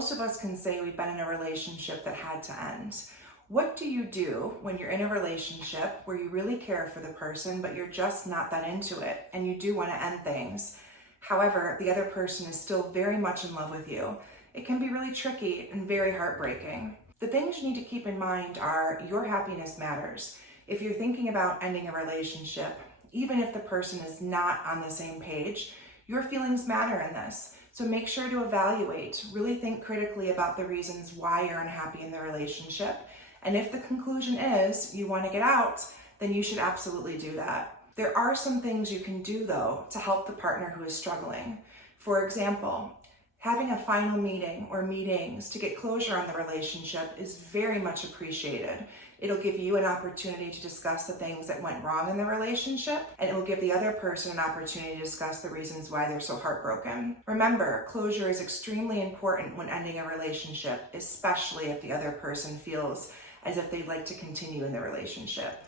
most of us can say we've been in a relationship that had to end. What do you do when you're in a relationship where you really care for the person, but you're just not that into it and you do want to end things? However, the other person is still very much in love with you. It can be really tricky and very heartbreaking. The things you need to keep in mind are your happiness matters. If you're thinking about ending a relationship, even if the person is not on the same page, your feelings matter in this. So make sure to evaluate, really think critically about the reasons why you're unhappy in the relationship. And if the conclusion is you want to get out, then you should absolutely do that. There are some things you can do though to help the partner who is struggling. For example, having a final meeting or meetings to get closure on the relationship is very much appreciated. It'll give you an opportunity to discuss the things that went wrong in the relationship, and it will give the other person an opportunity to discuss the reasons why they're so heartbroken. Remember, closure is extremely important when ending a relationship, especially if the other person feels as if they'd like to continue in the relationship.